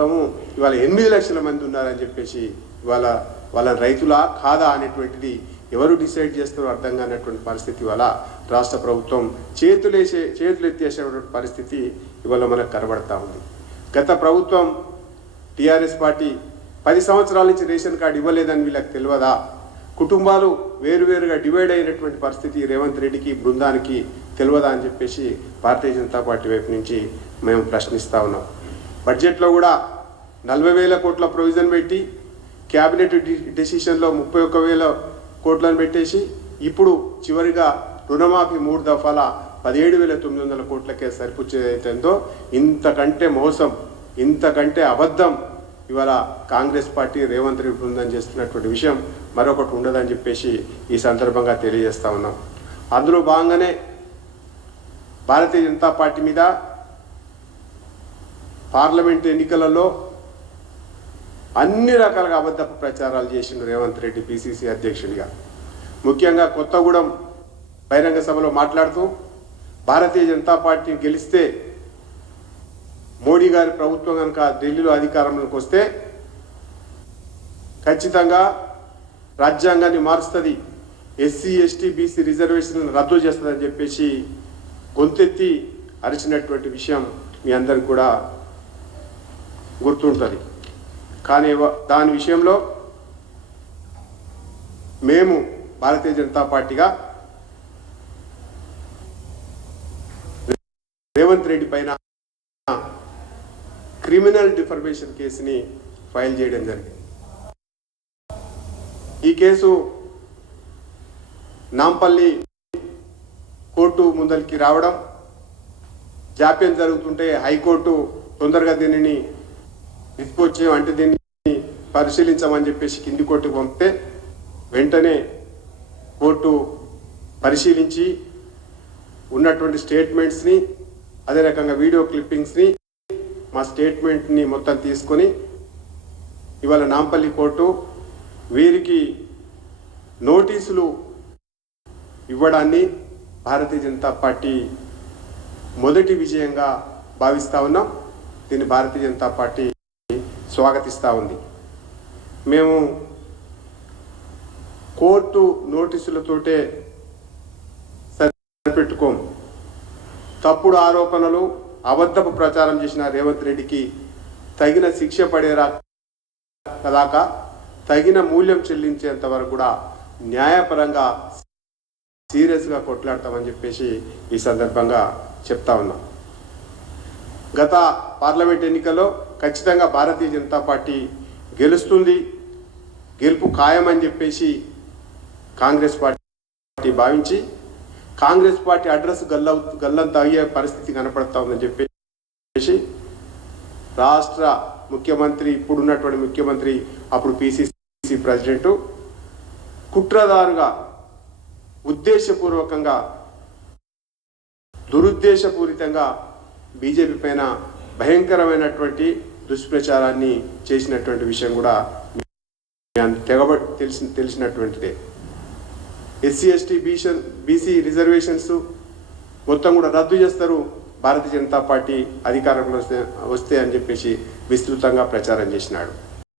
మొత్తము ఇవాళ 8 లక్షల మంది ఉన్నారని చెప్పేసి ఇవాళ వాళ్ళ రైతులా కాదా అనేటువంటిది ఎవరు డిసైడ్ చేస్తారో అర్థం కానటువంటి పరిస్థితి ఇవాళ రాష్ట్ర ప్రభుత్వం చేతులు ఎత్తేసేటువంటి పరిస్థితి ఇవాళ మనకు కనబడతా ఉంది. గత ప్రభుత్వం టీఆర్ఎస్ పార్టీ 10 సంవత్సరాల నుంచి రేషన్ కార్డు ఇవ్వలేదని వీళ్ళకి తెలియదా? కుటుంబాలు వేరువేరుగా డివైడ్ అయినటువంటి పరిస్థితి రేవంత్ రెడ్డికి బృందానికి తెలియదా అని చెప్పేసి భారతీయ జనతా పార్టీ వైపు నుంచి మేము ప్రశ్నిస్తూ ఉన్నాం. బడ్జెట్లో కూడా 40,000 కోట్ల ప్రొవిజన్ పెట్టి క్యాబినెట్ డెసిషన్లో 31,000 కోట్లను పెట్టేసి ఇప్పుడు చివరిగా రుణమాఫీ 3 దఫాల 17,900 కోట్లకే సరిపుచ్చేదైతుందో ఇంతకంటే మోసం, ఇంతకంటే అబద్ధం ఇవాళ కాంగ్రెస్ పార్టీ రేవంత్ రెడ్డి బృందం చేస్తున్నటువంటి విషయం మరొకటి ఉండదని చెప్పేసి ఈ సందర్భంగా తెలియజేస్తా ఉన్నాం. అందులో భాగంగానే భారతీయ జనతా పార్టీ మీద పార్లమెంట్ ఎన్నికలలో అన్ని రకాలుగా అబద్ధపు ప్రచారాలు చేసిండు రేవంత్ రెడ్డి పిసిసి అధ్యక్షుడిగా. ముఖ్యంగా కొత్తగూడెం బహిరంగ సభలో మాట్లాడుతూ భారతీయ జనతా పార్టీ గెలిస్తే మోడీ గారి ప్రభుత్వం కనుక ఢిల్లీలో అధికారంలోకి వస్తే ఖచ్చితంగా రాజ్యాంగాన్ని మారుస్తుంది, ఎస్సీ ఎస్టీ బీసీ రిజర్వేషన్లను రద్దు చేస్తుందని చెప్పేసి గొంతెత్తి అరిచినటువంటి విషయం మీ అందరికి కూడా గుర్తుంటుంది. కానీ దాని విషయంలో మేము భారతీయ జనతా పార్టీగా రేవంత్ రెడ్డి పైన క్రిమినల్ డిఫర్మేషన్ కేసుని ఫైల్ చేయడం జరిగింది. ఈ కేసు నాంపల్లి కోర్టు ముందరికి రావడం, జాప్యం జరుగుతుంటే హైకోర్టు తొందరగా దీనిని డిస్పోజ్ చేయం అంటే దీన్ని పరిశీలించమని చెప్పేసి కింది కోర్టుకు పంపితే వెంటనే కోర్టు పరిశీలించి ఉన్నటువంటి స్టేట్మెంట్స్ని అదే రకంగా వీడియో క్లిప్పింగ్స్ని మా స్టేట్మెంట్ని మొత్తం తీసుకొని ఇవాళ నాంపల్లి కోర్టు వీరికి నోటీసులు ఇవ్వడాన్ని భారతీయ జనతా పార్టీ మొదటి విజయంగా భావిస్తూ ఉన్నాం. దీన్ని భారతీయ జనతా పార్టీ స్వాగతిస్తూ ఉంది. మేము కోర్టు నోటీసులతోటే సరిపెట్టుకోం. తప్పుడు ఆరోపణలు అబద్ధపు ప్రచారం చేసిన రేవంత్ రెడ్డికి తగిన శిక్ష పడేదాకా తగిన మూల్యం చెల్లించేంత వరకు కూడా న్యాయపరంగా సీరియస్గా కొట్లాడతామని చెప్పేసి ఈ సందర్భంగా చెప్తా ఉన్నాం. గత పార్లమెంట్ ఎన్నికల్లో ఖచ్చితంగా భారతీయ జనతా పార్టీ గెలుస్తుంది, గెలుపు ఖాయమని చెప్పేసి కాంగ్రెస్ పార్టీ భావించి కాంగ్రెస్ పార్టీ అడ్రస్ గల్లంత అయ్యే పరిస్థితి కనపడతా ఉందని చెప్పేసి రాష్ట్ర ముఖ్యమంత్రి, ఇప్పుడున్నటువంటి ముఖ్యమంత్రి, అప్పుడు పిసిసి ప్రెసిడెంట్ కుట్రదారుగా ఉద్దేశపూర్వకంగా దురుద్దేశపూరితంగా బీజేపీ పైన భయంకరమైనటువంటి దుష్ప్రచారాన్ని చేసినటువంటి విషయం కూడా తెలిసినటువంటిదే. ఎస్సీ ఎస్టీ బీసీ రిజర్వేషన్స్ మొత్తం కూడా రద్దు చేస్తారు భారతీయ జనతా పార్టీ అధికారంలో వస్తే అని చెప్పేసి విస్తృతంగా ప్రచారం చేసినాడు.